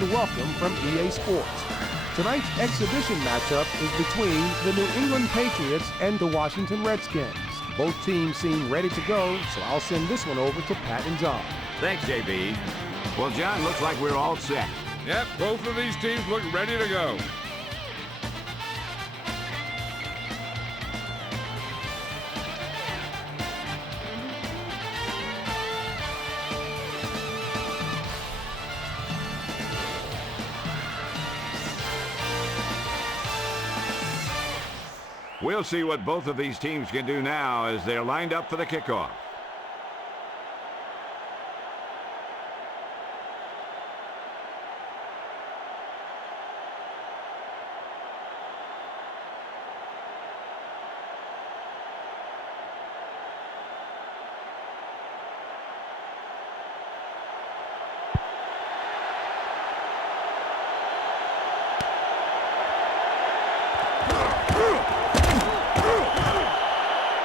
and welcome from EA Sports. Tonight's exhibition matchup is between the New England Patriots and the Washington Redskins. Both teams seem ready to go, so I'll send this one over to Pat and John. Thanks, JB. Well, John, looks like we're all set. Yep, both of these teams look ready to go. We'll see what both of these teams can do now as they're lined up for the kickoff.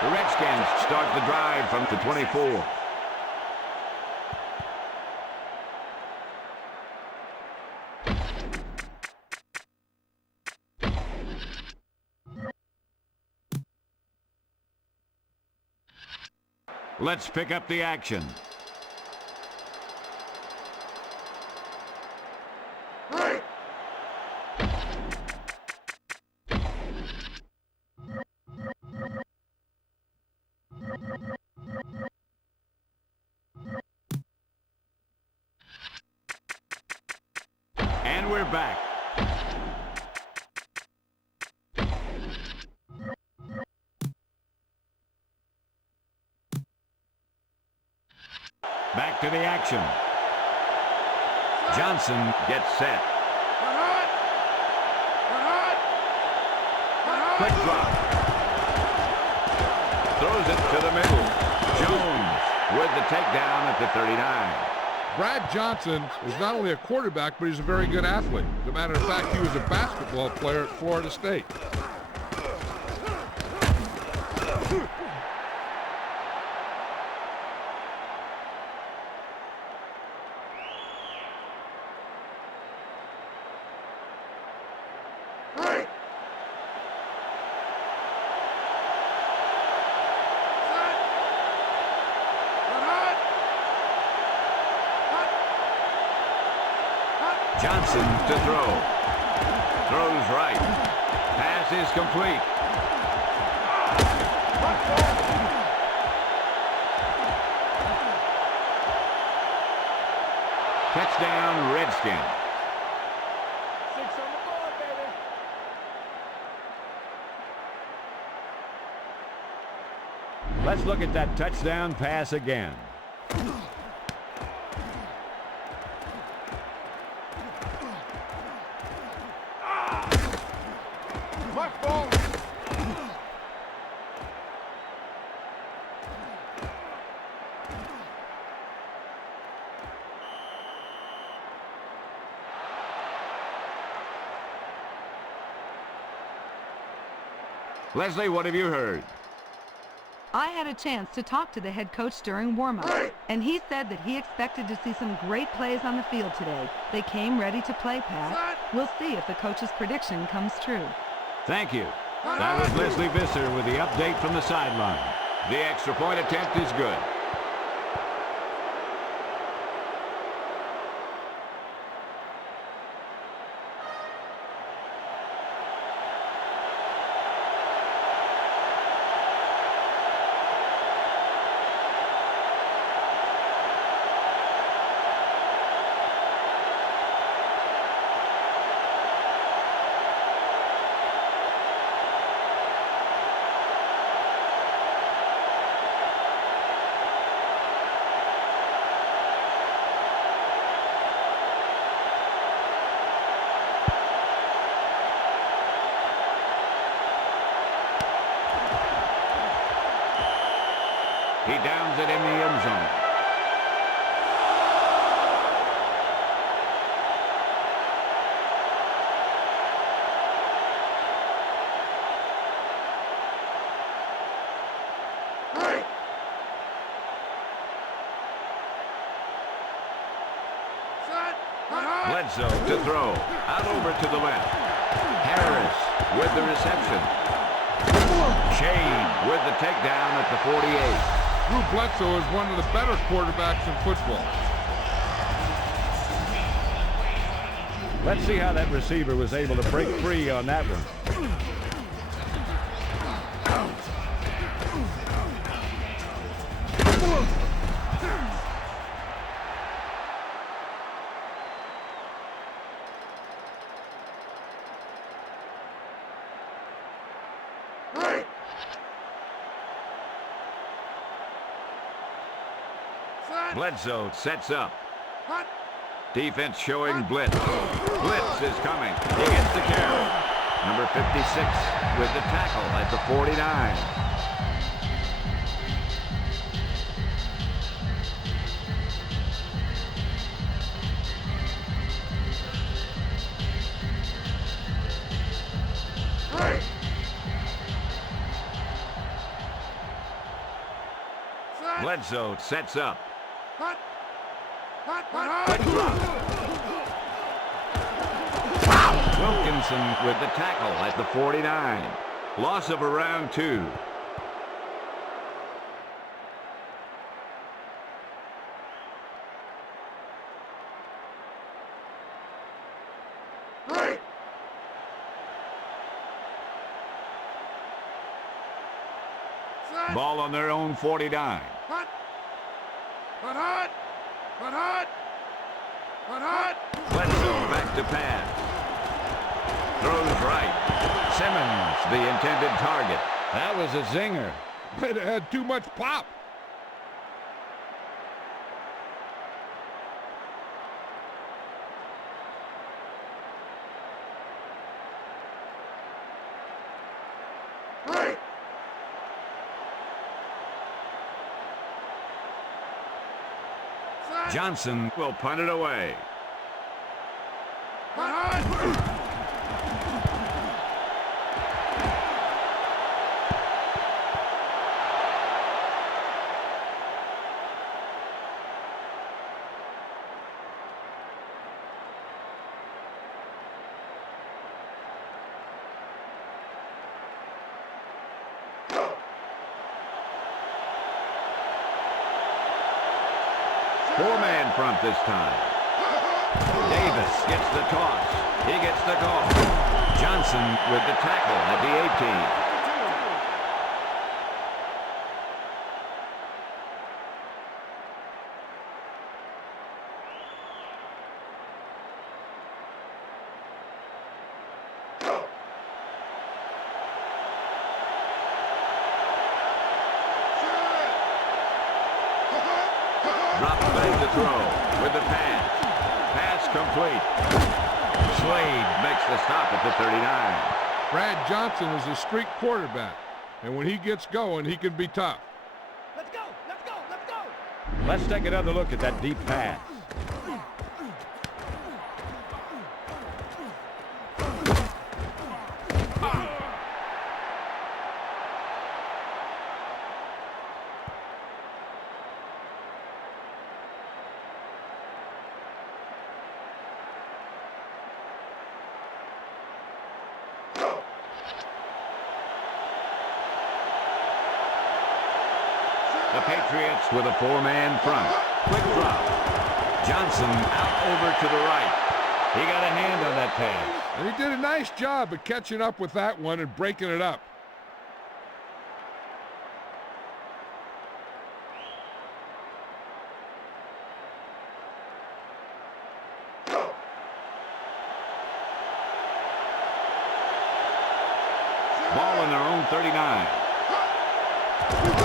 The Redskins start the drive from the 24. Let's pick up the action. And we're back. Back to the action. Johnson gets set. Quick drop. Throws it to the middle. Jones with the takedown at the 39. Brad Johnson is not only a quarterback, but he's a very good athlete. As a matter of fact, he was a basketball player at Florida State. Johnson to throw. Throws right. Pass is complete. Touchdown, Redskins. 6 on the board, baby. Let's look at that touchdown pass again. Leslie, what have you heard? I had a chance to talk to the head coach during warm-up, and he said that he expected to see some great plays on the field today. They came ready to play, Pat. We'll see if the coach's prediction comes true. Thank you. That was Leslie Visser with the update from the sideline. The extra point attempt is good. He downs it in the end zone. Bledsoe to throw. Out over to the left. Harris with the reception. Shade with the takedown at the 48. Drew Bledsoe is one of the better quarterbacks in football. Let's see how that receiver was able to break free on that one. Bledsoe sets up. Defense showing blitz. Blitz is coming. He gets the carry. Number 56 with the tackle at the 49. Bledsoe sets up. Quick drop. Wilkinson with the tackle at the 49. Loss of around 2. Ball on their own 49. Bledsoe back to pass. Throws right. Simmons, the intended target. That was a zinger. It had too much pop. Johnson will punt it away. Four-man front this time. Davis gets the toss. He gets the call. Johnson with the tackle at the 18. Drops back to throw with the pass. Pass complete. Slade makes the stop at the 39. Brad Johnson is a streak quarterback, and when he gets going, he can be tough. Let's go! Let's go! Let's go! Let's take another look at that deep pass. The Patriots with a four-man front. Quick drop. Johnson out over to the right. He got a hand on that pass. And he did a nice job of catching up with that one and breaking it up. Ball on their own 39.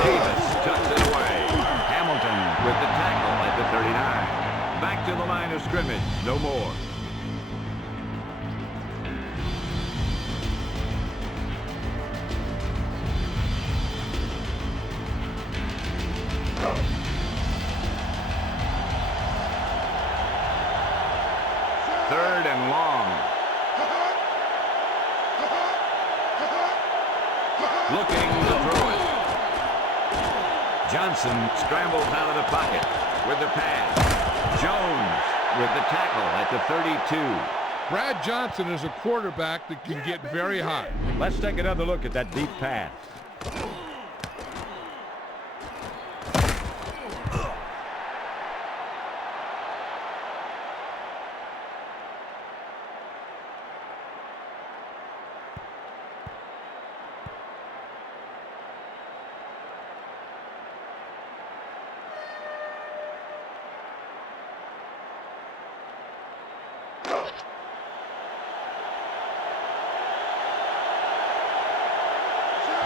Davis tucks it away. Hamilton with the tackle at the 39. Back to the line of scrimmage. No more. Third and long. Looking to throw it. Johnson scrambles out of the pocket with the pass. Jones with the tackle at the 32. Brad Johnson is a quarterback that can get very high. Let's take another look at that deep pass.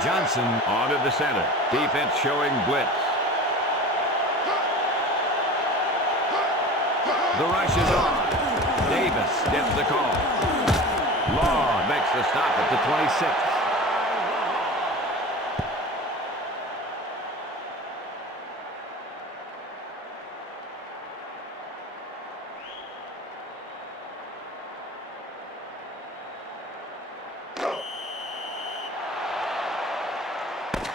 Johnson onto the center. Defense showing blitz. The rush is on. Davis gets the call. Law makes the stop at the 26.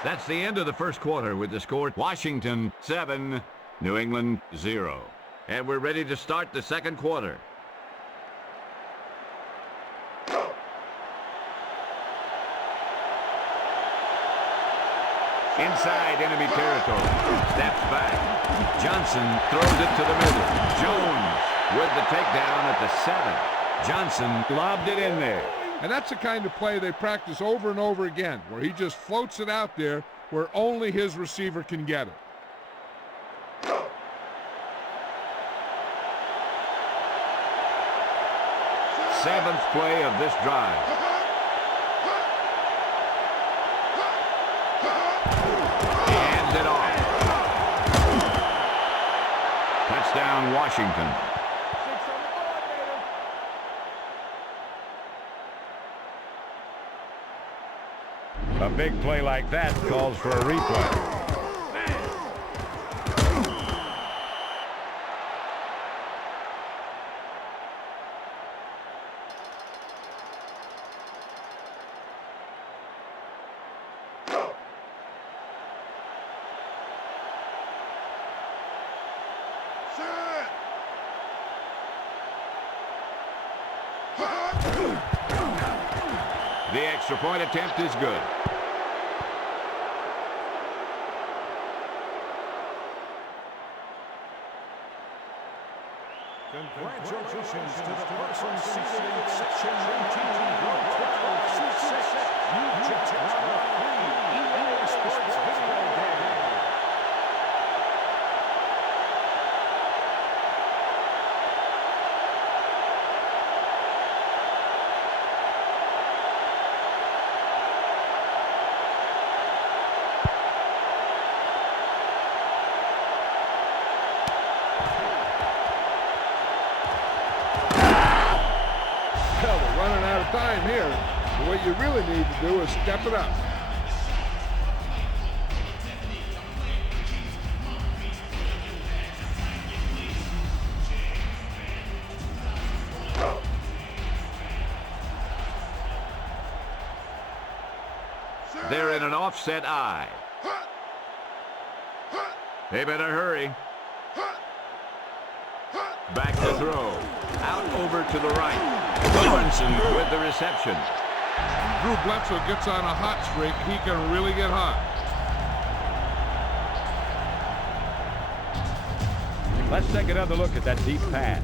That's the end of the first quarter with the score Washington 7, New England 0. And we're ready to start the second quarter. Inside enemy territory. Steps back. Johnson throws it to the middle. Jones with the takedown at the 7. Johnson lobbed it in there. And that's the kind of play they practice over and over again, where he just floats it out there where only his receiver can get it. Seventh play of this drive. Hands it off. Touchdown, Washington. A big play like that calls for a replay. The extra point attempt is good. Congratulations to the person seated in section 19, row 12C6. You just won a free EA Sports video game. Time here, what you really need to do is step it up. They're in an offset eye. They better hurry. Back to throw. Out over to the right. Sorensen with the reception. Drew Bledsoe gets on a hot streak. He can really get hot. Let's take another look at that deep pass.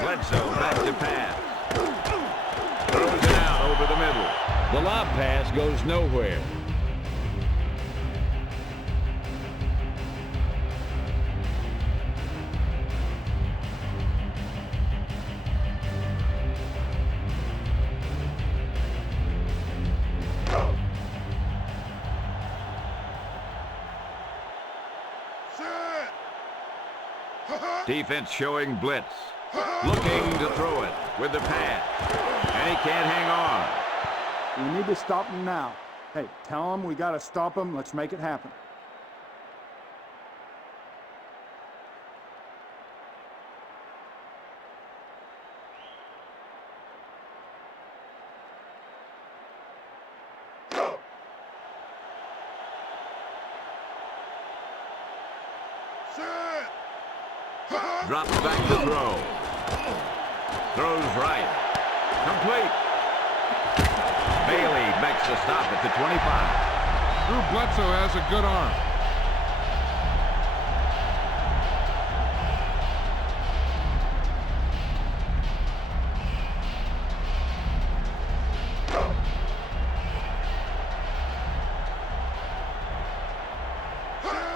Bledsoe back to pass. Throws it out over the middle. The lob pass goes nowhere. Defense showing blitz. Looking to throw it with the pass. And he can't hang on. We need to stop them now. Hey, tell them we got to stop them. Let's make it happen. Drops back to throw. Throws right. Complete. Bailey makes the stop at the 25. Drew Bledsoe has a good arm.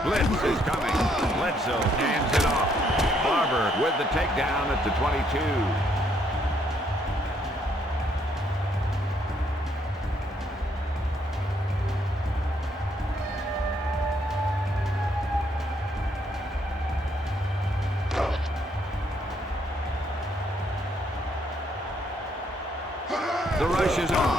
Blitz is coming. Bledsoe hands it off. Barber with the takedown at the 22. The rush is on.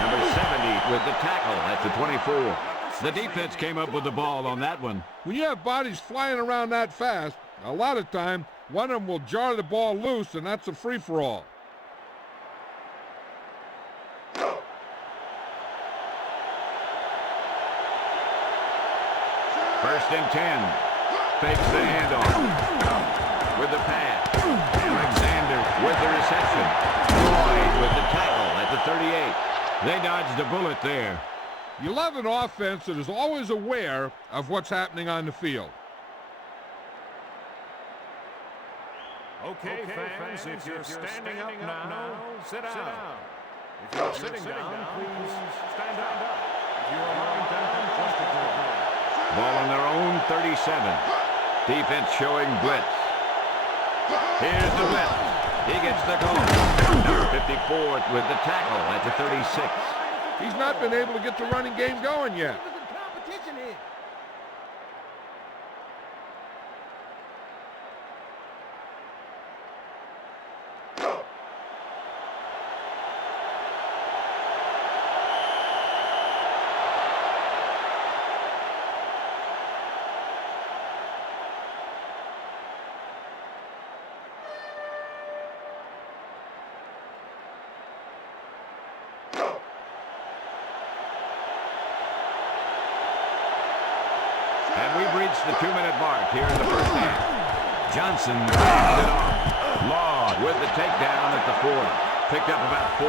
Number 70 with the tackle at the 24. The defense came up with the ball on that one. When you have bodies flying around that fast, a lot of time, one of them will jar the ball loose, and that's a free-for-all. First and 10. Fakes the handoff. With the pass. Alexander with the reception. Floyd with the tackle at the 38. They dodged a bullet there. You love an offense that is always aware of what's happening on the field. Okay, fans, if you're standing up now, sit down. If you're sitting down, please stand up. If you are lying down, just ignore. Ball on their own 37. Defense showing blitz. Here's the blitz. He gets the goal. Number 54 with the tackle at the 36. He's not been able to get the running game going yet. Competition here. And we've reached the 2-minute mark here in the first half. Johnson hands it off. Law with the takedown at the 40. Picked up about 4.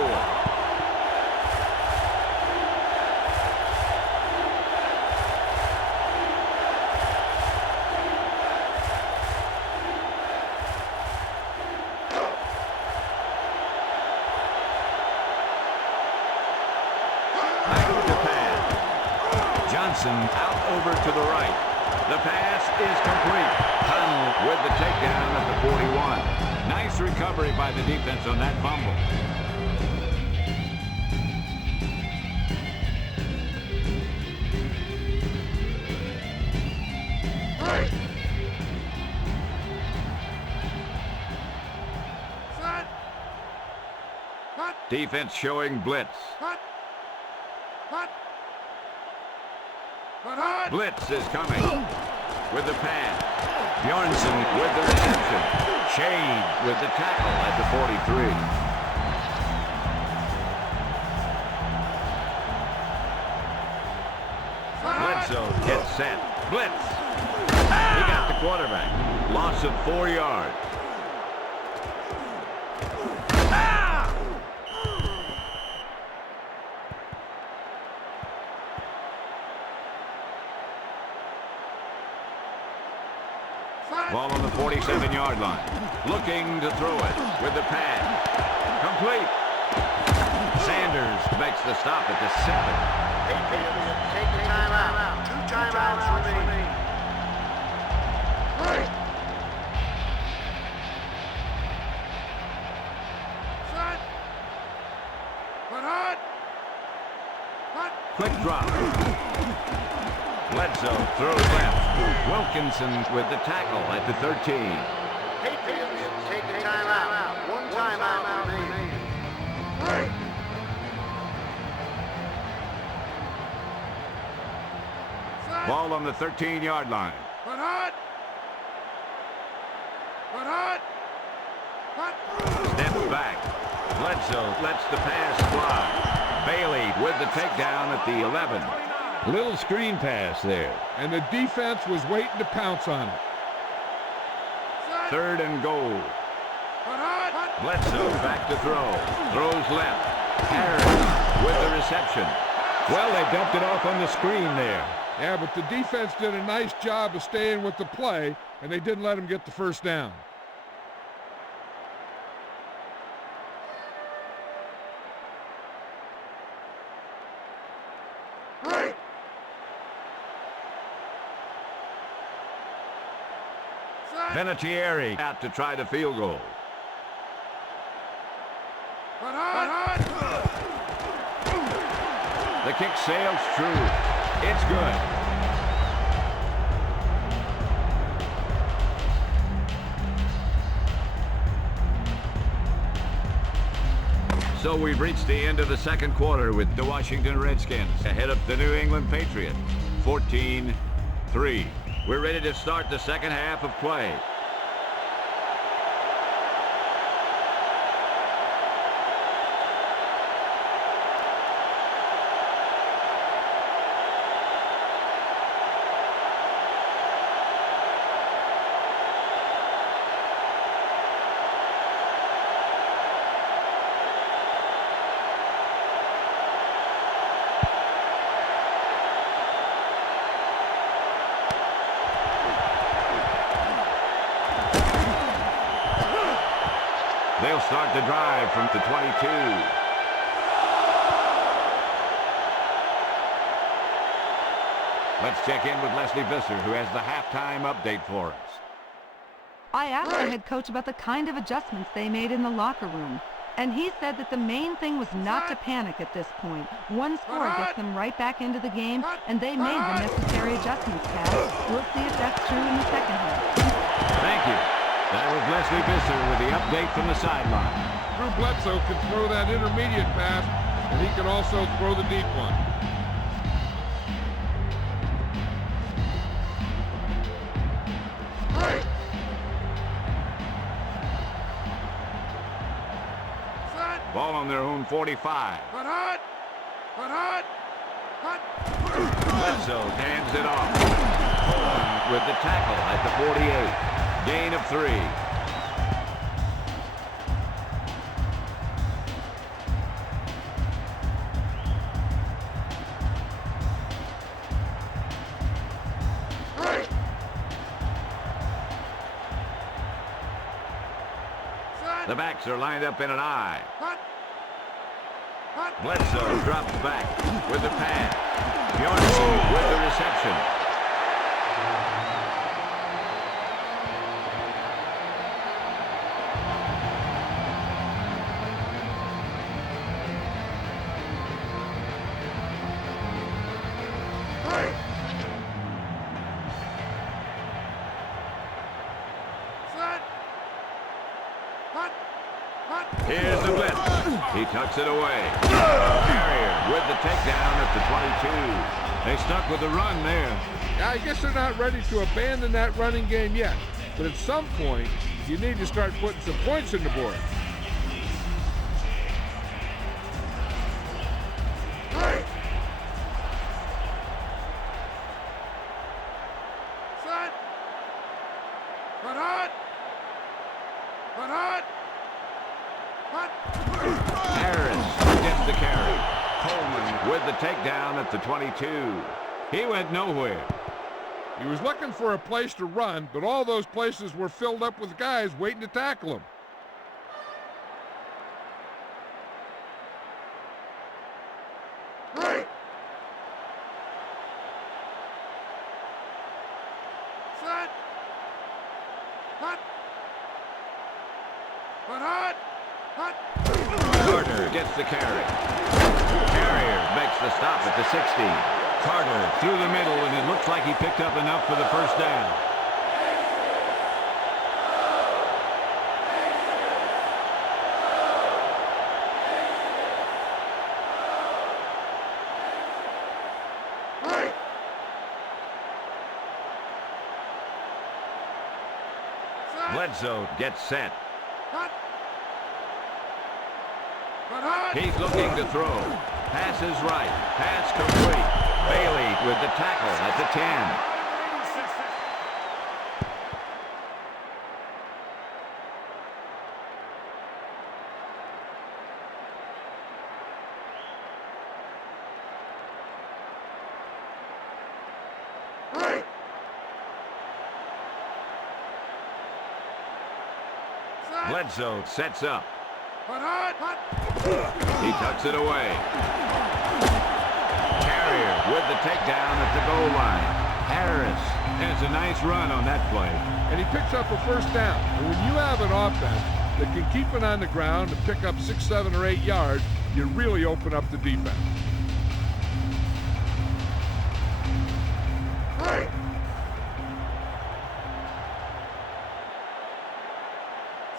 Back to pass. Johnson out over to the right. The pass is complete. Hunt with the takedown at the 41. Nice recovery by the defense on that fumble. Defense showing blitz. Blitz is coming with the pass. Bjornsson with the reception. Shade with the tackle at the 43. Bledsoe gets set. Blitz. He got the quarterback. Loss of 4 yards. Ball on the 47-yard line. Looking to throw it with the pass. Complete. Sanders makes the stop at the 7. Patriots take the timeout. 2 timeouts remain. Quick drop. Bledsoe throws left. Wilkinson with the tackle at the 13. Patriots take the timeout. 1 timeout remaining. Ball on the 13-yard line. Steps back. Bledsoe lets the pass fly. Bailey with the takedown at the 11. Little screen pass there. And the defense was waiting to pounce on it. 3rd and goal. Bledsoe back to throw. Throws left. Harris with the reception. Well, they dumped it off on the screen there. Yeah, but the defense did a nice job of staying with the play, and they didn't let him get the first down. Vinatieri out to try the field goal. The kick sails true. It's good. So we've reached the end of the second quarter with the Washington Redskins ahead of the New England Patriots, 14-3. We're ready to start the second half of play. They'll start the drive from the 22. Let's check in with Leslie Visser, who has the halftime update for us. I asked the head coach about the kind of adjustments they made in the locker room, and he said that the main thing was not to panic at this point. One score gets them right back into the game, and they made the necessary adjustments, Pat. We'll see if that's true in the second half. Thank you. That was Leslie Visser with the update from the sideline. Drew Bledsoe can throw that intermediate pass, and he can also throw the deep one. Ball on their own 45. Bledsoe hands it off. Coleman with the tackle at the 48. Gain of 3. The backs are lined up in an I. Bledsoe drops back with the pass. Bjornsson with the reception. Here's the blitz. He tucks it away. Carrier with the takedown at the 22. They stuck with the run there. Yeah, I guess they're not ready to abandon that running game yet. But at some point, you need to start putting some points in the board. Harris gets the carry. Coleman with the takedown at the 22. He went nowhere. He was looking for a place to run, but all those places were filled up with guys waiting to tackle him. Carter gets the carry. Carrier makes the stop at the 60. Carter through the middle, and it looks like he picked up enough for the first down. Bledsoe gets set. He's looking to throw. Pass is right. Pass complete. Bailey with the tackle at the 10. Bledsoe sets up. He tucks it away. Carrier with the takedown at the goal line. Harris has a nice run on that play. And he picks up a first down. And when you have an offense that can keep it on the ground and pick up 6, 7, or 8 yards, you really open up the defense.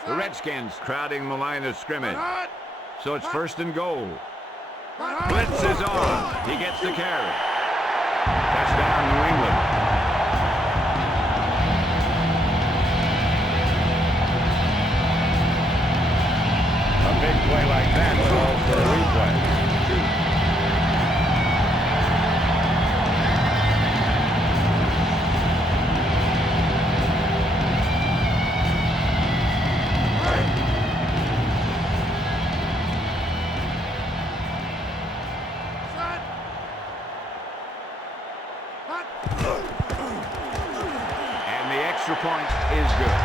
The Redskins crowding the line of scrimmage. So it's first and goal. Blitz is on. He gets the carry. Touchdown, New England. A big play like that calls for a replay. And the extra point is good.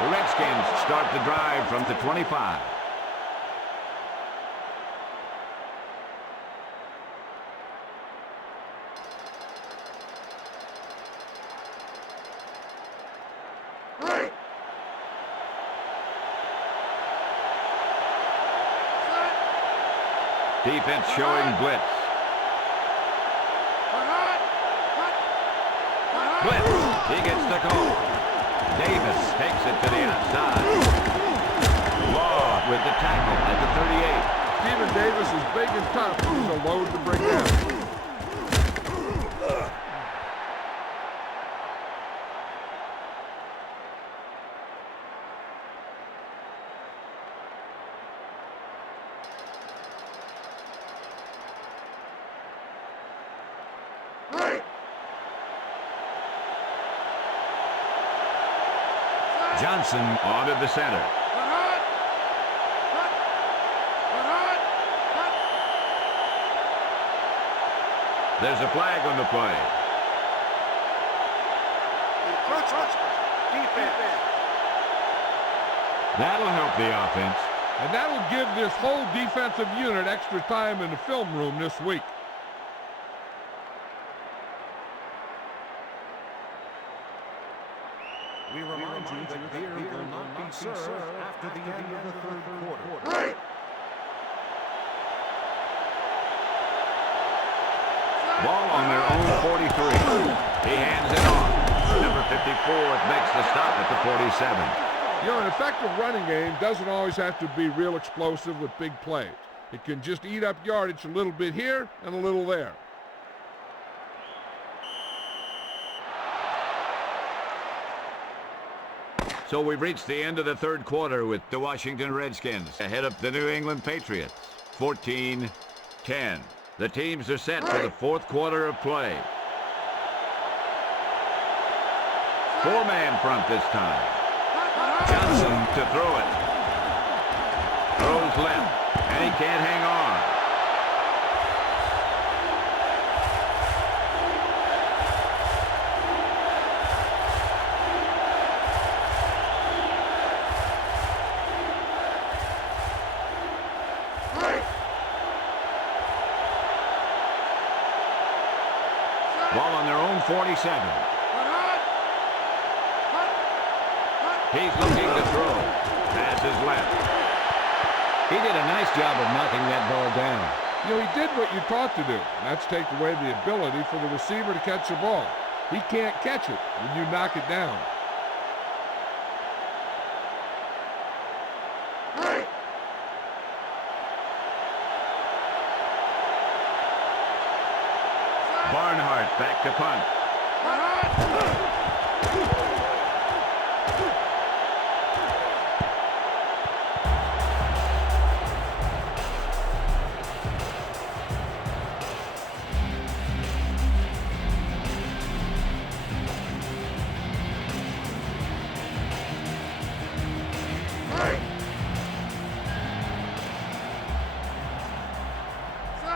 The Redskins start the drive from the 25. Defense showing blitz. Blitz. He gets the call. Davis takes it to the outside. Law with the tackle at the 38. Stephen Davis is big and tough. He's a load to bring down. Johnson onto the center. There's a flag on the play. That'll help the offense. And that'll give this whole defensive unit extra time in the film room this week. We remind you that beer will not be served after the end of the third quarter. Ball on their own 43. He hands it off. Number 54 makes the stop at the 47. You know, an effective running game doesn't always have to be real explosive with big plays. It can just eat up yardage a little bit here and a little there. So we've reached the end of the third quarter with the Washington Redskins ahead of the New England Patriots, 14-10. The teams are set for the fourth quarter of play. Four-man front this time. Johnson to throw it. Throws left, and he can't hang on. their own 47. He's looking to throw. Pass is left. He did a nice job of knocking that ball down. You know, he did what you taught to do. And that's take away the ability for the receiver to catch the ball. He can't catch it when you knock it down. Barnhart back to punt.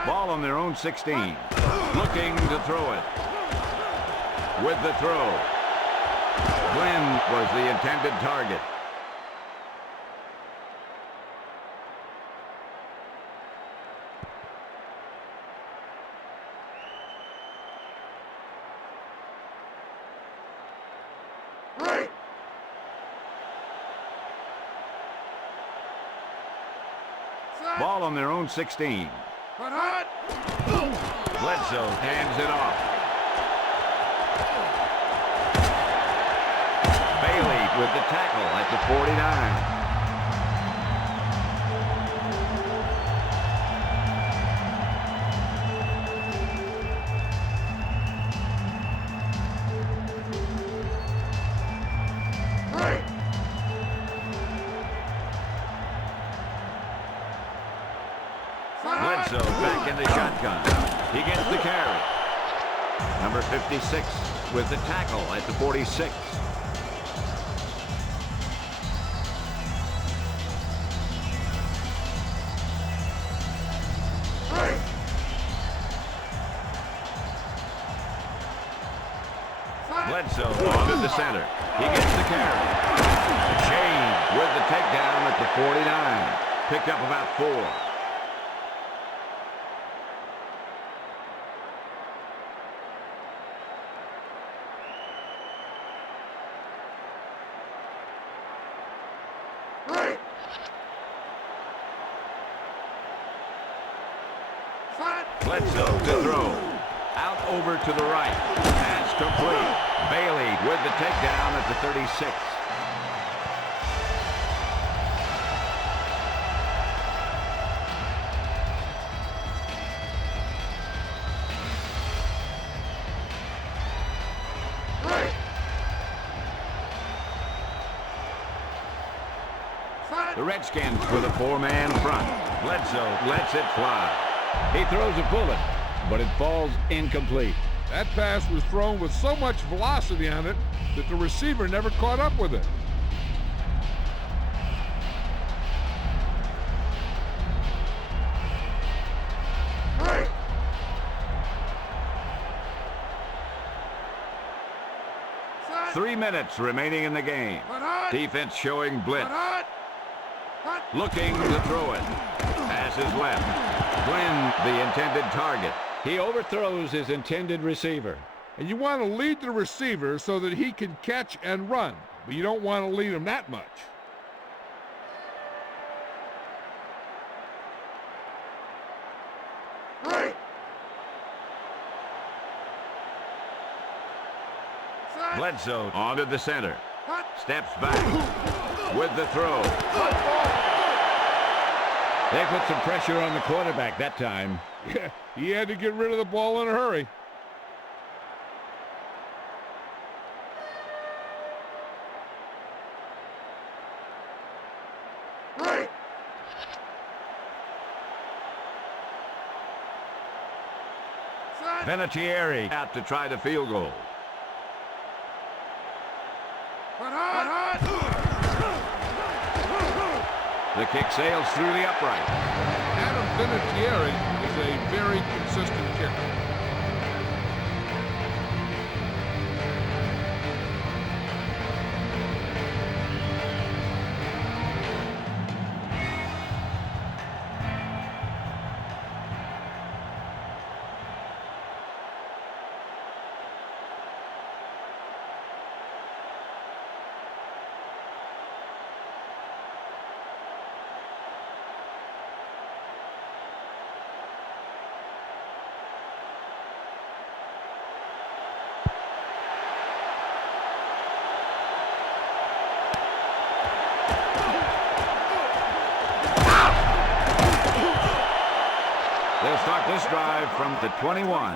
Ball on their own 16. Looking to throw it. With the throw. Glenn was the intended target. Ball on their own 16. Bledsoe hands it off. Bailey with the tackle at the 49. Bledsoe back in the shotgun. He gets the carry. Number 56 with the tackle at the 46. Bledsoe onto the center. He gets the carry. Shane with the takedown at the 49. Picked up about 4. Bledsoe to throw. Out over to the right. Pass complete. Bailey with the takedown at the 36. The Redskins with a 4-man front. Bledsoe lets it fly. He throws a bullet, but it falls incomplete. That pass was thrown with so much velocity on it that the receiver never caught up with it. Three minutes remaining in the game. Defense showing blitz. Looking to throw it. Pass is left. Glenn, the intended target. He overthrows his intended receiver. And you want to lead the receiver so that he can catch and run, but you don't want to lead him that much. Bledsoe onto the center. Steps back with the throw. They put some pressure on the quarterback that time. Yeah, he had to get rid of the ball in a hurry. Vinatieri out to try the field goal. The kick sails through the upright. Adam Vinatieri is a very consistent kicker. start this drive from the 21.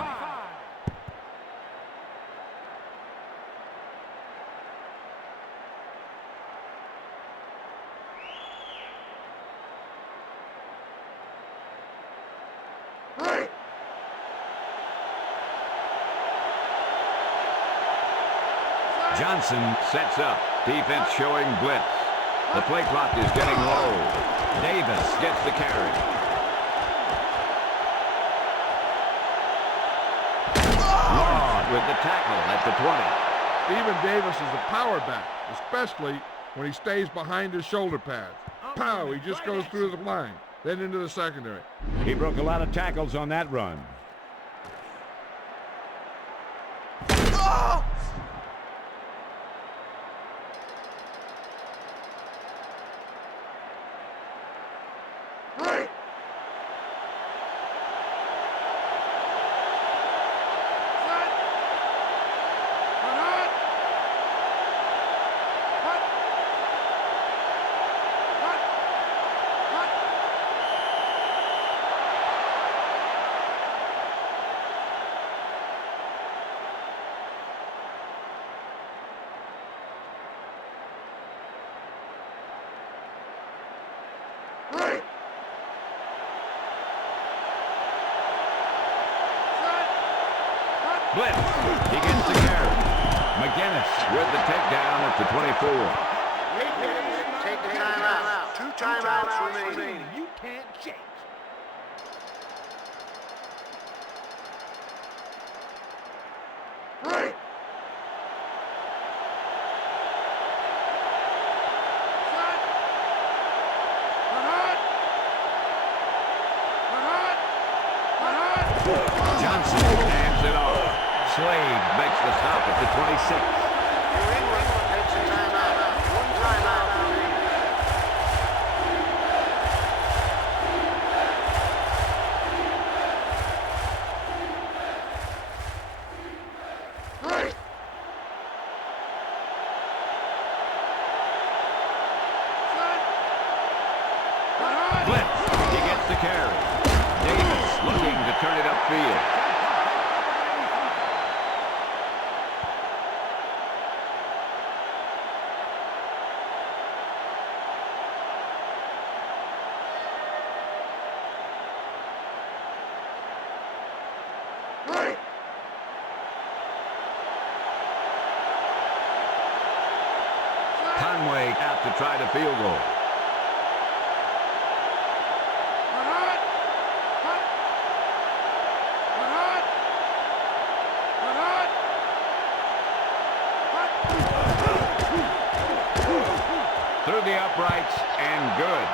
Johnson sets up. Defense showing blitz. The play clock is getting low. Davis gets the carry. Long with the tackle at the 20. Stephen Davis is a power back, especially when he stays behind his shoulder pads. Pow, he just goes through the line, then into the secondary. He broke a lot of tackles on that run. Blitz. He gets the carry. McGinnis with the takedown at the 24. Take the timeout. 2 timeouts remaining. You can't change. Johnson hands it off. Slade makes the stop at the 26. New England takes a timeout. 1 timeout remaining. Blitz. He gets the carry. Davis looking to turn it upfield. Conway out to try the field goal. Through the uprights and good.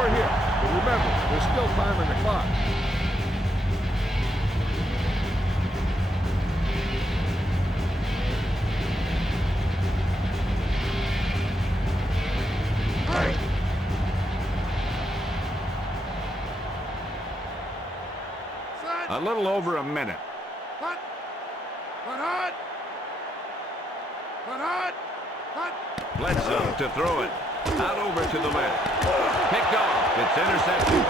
Here. But remember, there's still time on the clock. A little over a minute. Bledsoe to throw it. Out over to the left. Picked off. It's intercepted.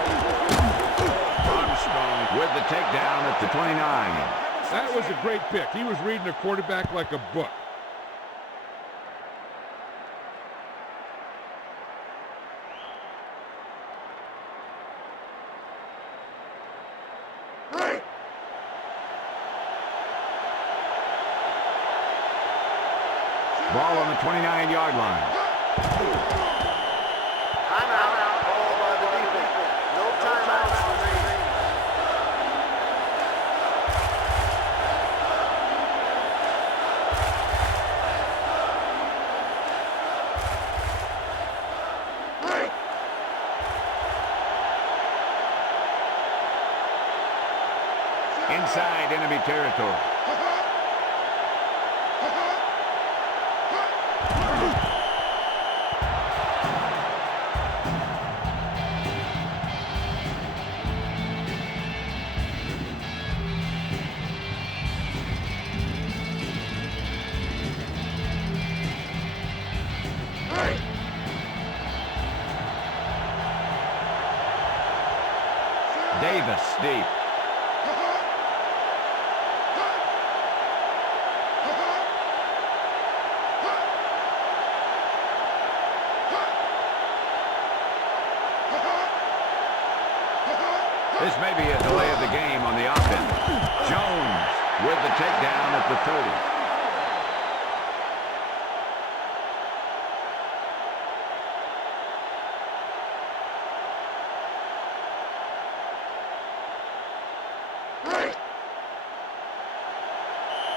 Armstrong with the takedown at the 29. That was a great pick. He was reading the quarterback like a book. Ball on the 29-yard line. Timeout. Called by the defense. No timeouts remaining. inside enemy territory. Davis deep. This may be a delay of the game on the offense. Jones with the takedown at the 30.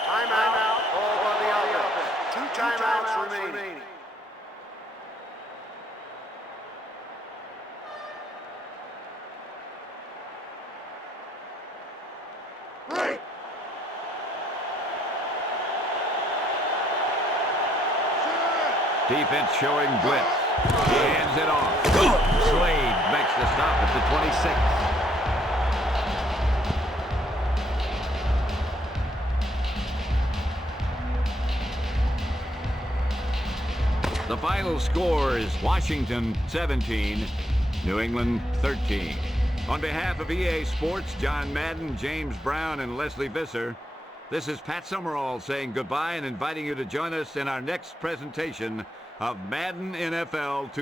Timeout. Ball on the offense. 2 timeouts remaining. Defense showing blitz. He hands it off. Slade makes the stop at the 26. The final score is Washington 17, New England 13. On behalf of EA Sports, John Madden, James Brown, and Leslie Visser, this is Pat Summerall saying goodbye and inviting you to join us in our next presentation of Madden NFL 2.